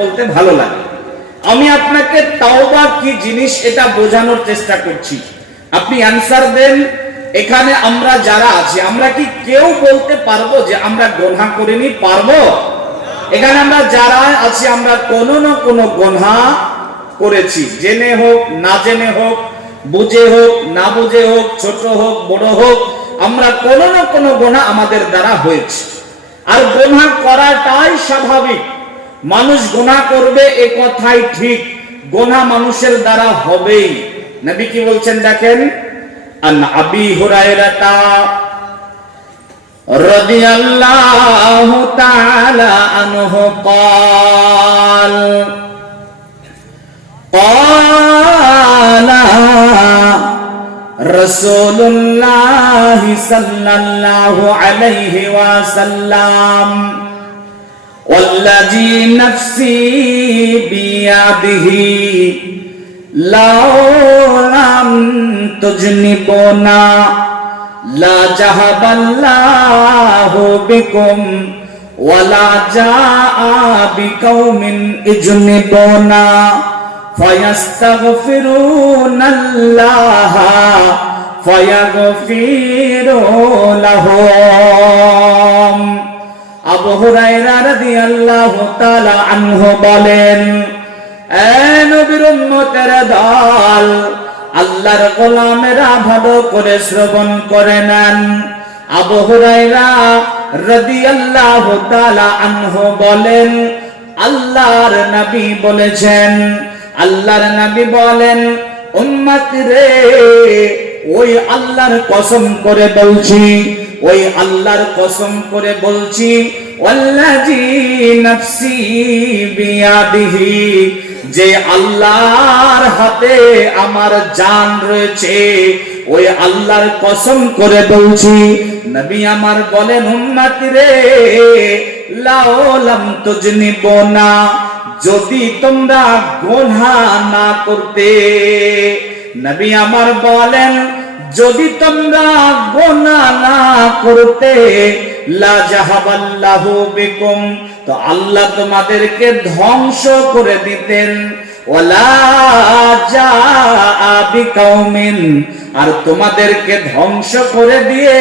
বলতে ভালো লাগে। আমি আপনাকে তাওবা কি জিনিস এটা বোঝানোর চেষ্টা করছি। আপনি অ্যান্সার দেন, এখানে আমরা যারা আছি, আমরা কি কেউ বলতে পারব যে আমরা গোনা করিনি? পারব? এখানে আমরা যারা আছি, আমরা কোনো না কোনো গোনা করেছি। জেনে হোক, না জেনে হোক, বুঝে হোক, না বুঝে হোক, ছোট হোক, বড় হোক, আমরা কোনো না কোনো গোনা আমাদের দ্বারা হয়েছে। আর গোনা করাটাই স্বাভাবিক। মানুষ গোনা করবে এ কথাই ঠিক গোনা মানুষের দ্বারা হবেই নবী কি বলছেন দেখেন আন আবি হুরায়রাতা রাদিয়াল্লাহু তাআলা আনহু قال قال رسول الله صلى الله عليه وسلم والذي نفسي بيده لو لم تجنبنا لا جهب الله بكم ولا جاء بقوم اجنبنا فيستغفرون الله فيغفر لهم আবু হুরায়রা রাদিয়াল্লাহু তাআলা আনহু বলেন, এ নবীর উম্মতের দল, আল্লাহর গোলামেরা ভালো করে শ্রবণ করে নেন। আবু হুরায়রা রাদিয়াল্লাহু তাআলা আনহু বলেন, আল্লাহর নবী বলেছেন, আল্লাহর নবী বলেন, উম্মত রে, ওই আল্লাহর কসম করে বলছি ওই আল্লাহর কসম করে বলছি যে আল্লাহর হাতে আমার জান রয়েছে, ওই আল্লাহর কসম করে বলছি, নবী আমার বলেন, উম্মত রে লাওলাম তুজনিব না যদি তোমরা গোনা না করতে নবী আমার বলেন যদি তোমরা গোনা না করতে লা জাহাবাল্লাহু বিকুম, তো আল্লাহ তোমাদেরকে ধ্বংস করে দিতেন। ওয়ালা জাআ বিকাউমিন আর তোমাদেরকে ধ্বংস করে দিয়ে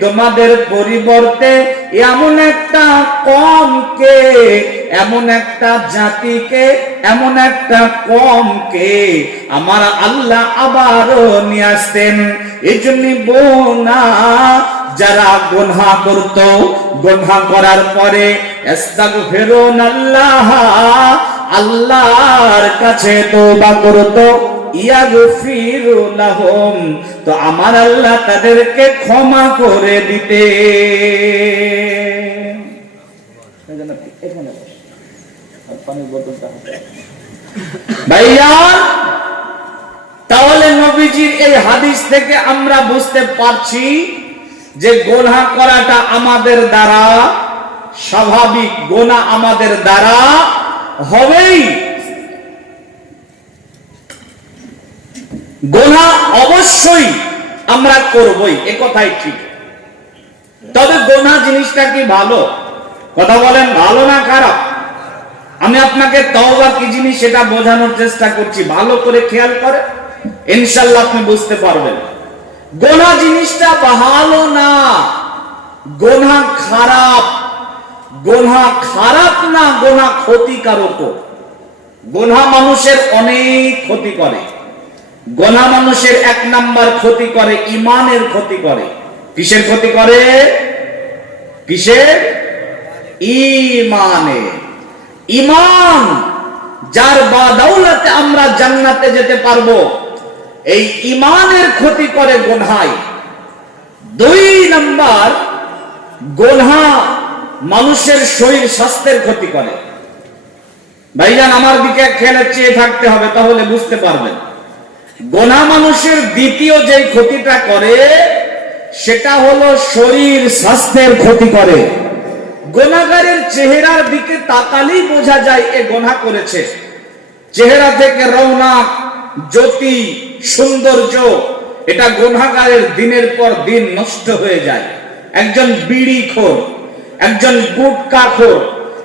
তোমাদের পরিবর্তে এমন একটা কমকে, এমন একটা জাতিকে, এমন একটা কমকে আমার আল্লাহ আবারও নিয়ে আসতেন। এই জন্য বোনা, যারা গোনা করত গোনা করার পরে ইস্তাগফিরুন আল্লাহ আল্লাহর কাছে তওবা করত। ইয়াগফিরু লাহুম, তো আমার আল্লাহ তাদেরকে ক্ষমা করে দিতে। ভাইয়া, তাহলে নবীজির এই হাদিস থেকে আমরা বুঝতে পারছি যে গোনা করাটা আমাদের দ্বারা স্বাভাবিক, গোনা আমাদের দ্বারা হবেই। গোনা অবশ্যই আমরা করবই, এ কথাই ঠিক। তবে গোনা জিনিসটা কি ভালো? কথা বলেন, ভালো না খারাপ? আমি আপনাকে তওবা কি জিনিস সেটা বোঝানোর চেষ্টা করছি, ভালো করে খেয়াল করে ইনশাল্লাহ আপনি বুঝতে পারবেন। গোনা জিনিসটা ভালো না, গোনা খারাপ। গোনা খারাপ না, গোনা ক্ষতিকারক। গোনা মানুষের অনেক ক্ষতি করে। গোনা মানুষের এক নাম্বার ক্ষতি করে ইমানের ক্ষতি করে। কিসের ক্ষতি করে? কিসের? ইমানে ইমান যার বাদাউলাতে আমরা জান্নাতে যেতে পারব, এই ইমানের ক্ষতি করে গোনহাই দুই নাম্বার গোনহা মানুষের শরীর স্বাস্থ্যের ক্ষতি করে। ভাইজান, আমার দিকে খেলে চেয়ে থাকতে হবে, তাহলে বুঝতে পারবেন। গোনা মানুষের দ্বিতীয় যে ক্ষতিটা করে, সেটা হলো শরীর স্বাস্থ্যের ক্ষতি করে। গোনাগারের চেহারার দিকে তাকালেই বোঝা যায় এ গোনা করেছে। চেহারা থেকে রৌনক জ্যোতি, সৌন্দর্য, এটা গোনাগারের দিনের পর দিন নষ্ট হয়ে যায়। একজন বিড়ি খোর, একজন গুটকা খোর,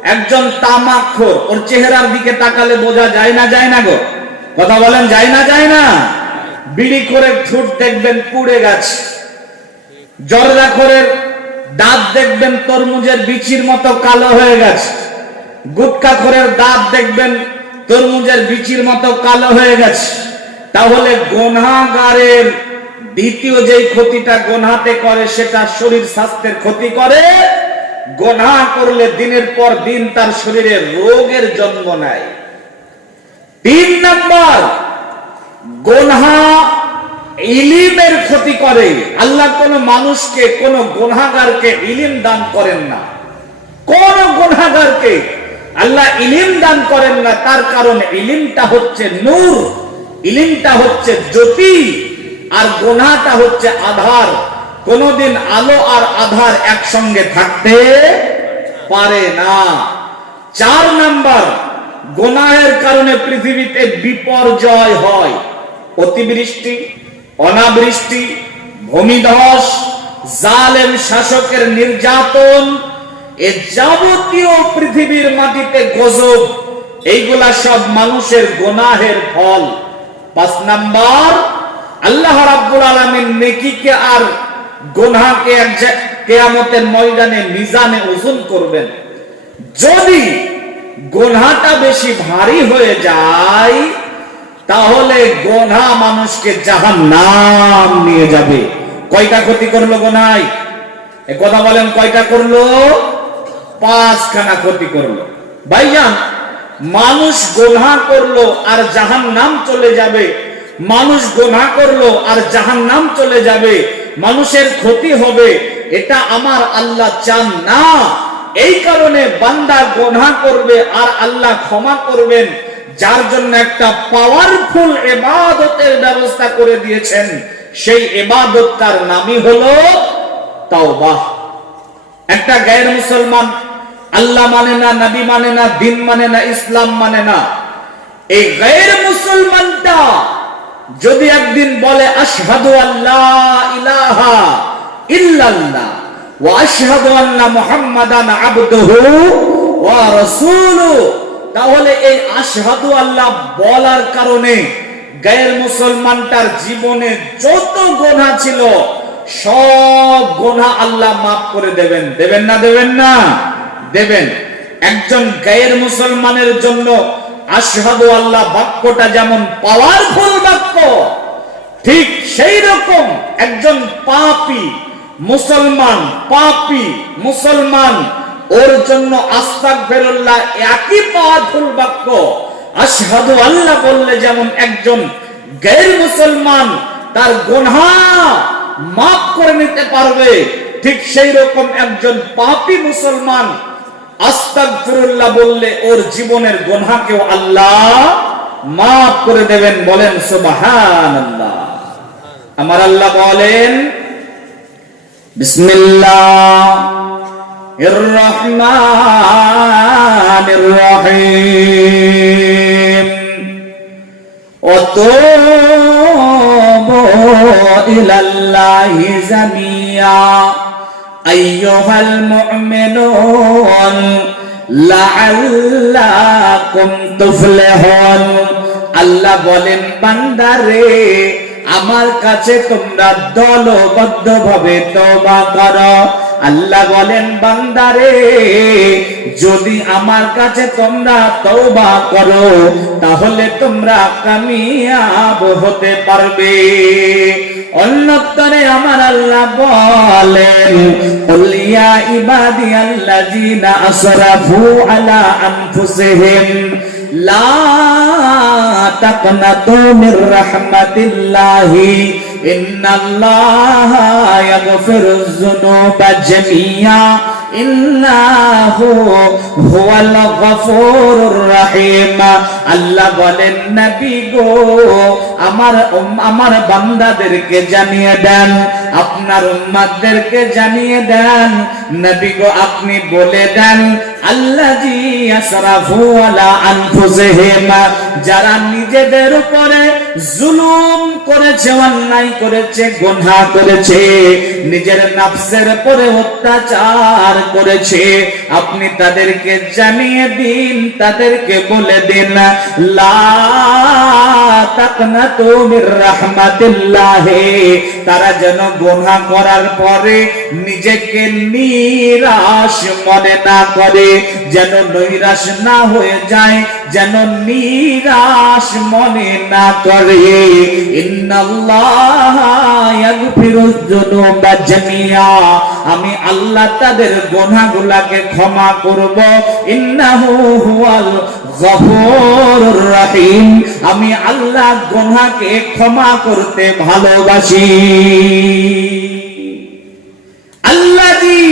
একজন তামাকখোর ওর চেহারার দিকে তাকালে বোঝা যায় না যায় না গো। কথা বলেন, যায় না যায় না? বিড়ি করে ঠুট দেখবেন পুড়ে গেছে। জর্দাখরের দাঁত দেখবেন তরমুজের বিচির মতো কালো হয়ে গেছে। গুটকাখরের দাঁত দেখবেন তরমুজের বিচির মতো কালো হয়ে গেছে। তাহলে গোনাগারের দ্বিতীয় যেই ক্ষতিটা গোনাতে করে, সেটা শরীর স্বাস্থ্যের ক্ষতি করে। গোনা করলে দিনের পর দিন তার শরীরে রোগের জন্ম নেয়। তিন নম্বর, গোনহা ইলিমের ক্ষতি করে। আল্লাহ কোন মানুষকে, কোন গোনাগারকে ইলিম দান করেন না। কোন গোনাগারকে আল্লাহ ইলিম দান করেন না, তার কারণ ইলিমটা হচ্ছে নূর, ইলিমটা হচ্ছে জ্যোতি, আর গোনাটা হচ্ছে আধার। কোনদিন আলো আর আধার একসঙ্গে থাকতে পারে না। চার নাম্বার গোনাহের কারণে পৃথিবীতে বিপর্যয় হয়। অতিবৃষ্টি, অনাবৃষ্টি, ভূমিধস, জালেম শাসকের নির্যাতন, এ যাবতীয় পৃথিবীর মাটিতে গজব, এইগুলা সব মানুষের গোনাহের ফল। পাঁচ নাম্বার, আল্লাহ রাব্বুল আলামিন নেকিকে আর গোনাকে এক কেয়ামতের ময়দানে মিজানে ওজন করবেন। যদি গোনাটা বেশি ভারী হয়ে যায়, তাহলে গোনা মানুষকে জাহান নাম নিয়ে যাবে। কয়টা ক্ষতি করল গোনায় কথা বলেন, কয়টা করল? পাঁচখানা ক্ষতি করল। ভাইজান, মানুষ গোনা করল আর জাহান নাম চলে যাবে। মানুষ গোনা করল আর জাহান নাম চলে যাবে। মানুষের ক্ষতি হবে, এটা আমার আল্লাহ চান না। এই কারণে বান্দা গোনা করবে আর আল্লাহ ক্ষমা করবেন, যার জন্য একটা পাওয়ারফুল এবাদতের ব্যবস্থা করে দিয়েছেন। সেই এবাদত তার নামই হলো তাওবাহ। একটা গায়ের মুসলমান আল্লাহ মানে না, নবী মানে না, দিন মানে না, ইসলাম মানে না। এই গায়ের মুসলমানটা যদি একদিন বলে, আশহাদু আল্লাহ ইলাহা ইল্লাল্লাহ ওয়া আশহাদু আন্না মুহাম্মাদান আবদুহু ওয়া রাসূলুহু তাহলে এই আশহাদু আল্লাহ বলার কারণে গায়ের মুসলমানটার জীবনে যত গোনা ছিল, সব গোনা আল্লাহ মাফ করে দেবেন। দেবেন না দেবেন না? দেবেন। একজন গায়ের মুসলমানের জন্য আশহাদু আল্লাহ বাক্যটা যেমন পাওয়ারফুল বাক্য, ঠিক সেই রকম একজন পাপি মুসলমান, পাপি, মুসলমান, ওর জন্য আস্তাক ফেরুল্লাহ একই পাওয়ারফুল বাক্য। আশহাদু আল্লাহ বললে যেমন একজন গैर মুসলমান তার গুনাহ মাফ করে নিতে পারবে, ঠিক সেই রকম একজন পাপি মুসলমান আস্তাগফিরুল্লাহ বললে ওর জীবনের গুনাহকেও আল্লাহ মাফ করে দেবেন, বলেন সুবহানাল্লাহ। আমার আল্লাহ বলেন বিসমিল্লাহ الرحمن الرحيم وتوبوا إلى الله جميعا أيها المؤمنون لعلكم تفلحون আল্লাহ বলেন বান্দারে আমার কাছে তোমরা দলবদ্ধ ভাবে তওবা করো আল্লাহ বলেন বান্দারে যদি আমার কাছে তোমরা তওবা করো তাহলে তোমরা কামিয়াব হতে পারবে অন্যত্তরে আমার আল্লাহ বলেন قل يا عبادي الذين أسرفوا على أنفسهم আমার বান্দাদেরকে জানিয়ে দেন আপনার উম্মাদেরকে জানিয়ে দেন নবী গো আপনি বলে দেন আল্লাহ যারা নিজেদের উপরে জুলুম করেছে, অন্যায় করেছে, গুনাহ করেছে, নিজের নাফসের উপরে অত্যাচার করেছে। আপনি তাদেরকে জানিয়ে দিন, তাদেরকে বলে দিন, লা তারা যেন গুনাহ করার পরে নিজেকে নিরাশ মনে না করে, যেন নৈরাশ না হয়ে যায়, যেন নিরাশ মনে না করে। আমি আল্লাহ তাদের গুনাহগুলোকে ক্ষমা করব। ইন্নাহু আমি আল্লাহ গুনাহকে ক্ষমা করতে ভালোবাসি আল্লাযী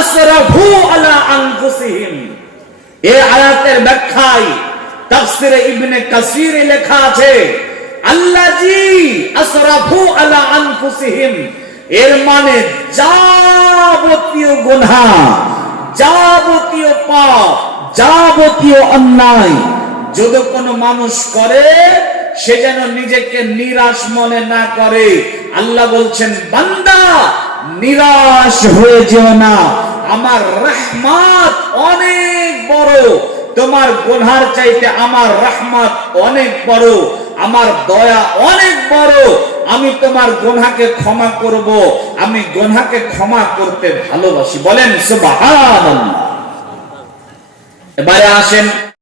আসরাফু আলা আনফুসিহিম। এই আয়াতের ব্যাখ্যায় তাফসিরে ইবনে কাসিরে লেখা আছে আসরাফু আলা আনফুসিহিম। এর মানে যাবতীয় গুনাহ, যাবতীয় পাপ, যাবতীয় অন্যায় যদি কোনো মানুষ করে, সে যেন নিজেকে নিরাশ মনে না করে। আল্লাহ বলছেন, বান্দা, নিরাশ হয়ে যেও না। আমার রহমত অনেক বড়। তোমার গুনহার চাইতে আমার রহমত অনেক বড়। আমার দয়া অনেক বড়। আমি তোমার গুনহাকে ক্ষমা করব। আমি গুনহাকে ক্ষমা করতে ভালোবাসি। বলেন, সুবহানাল্লাহ। এবারে আসেন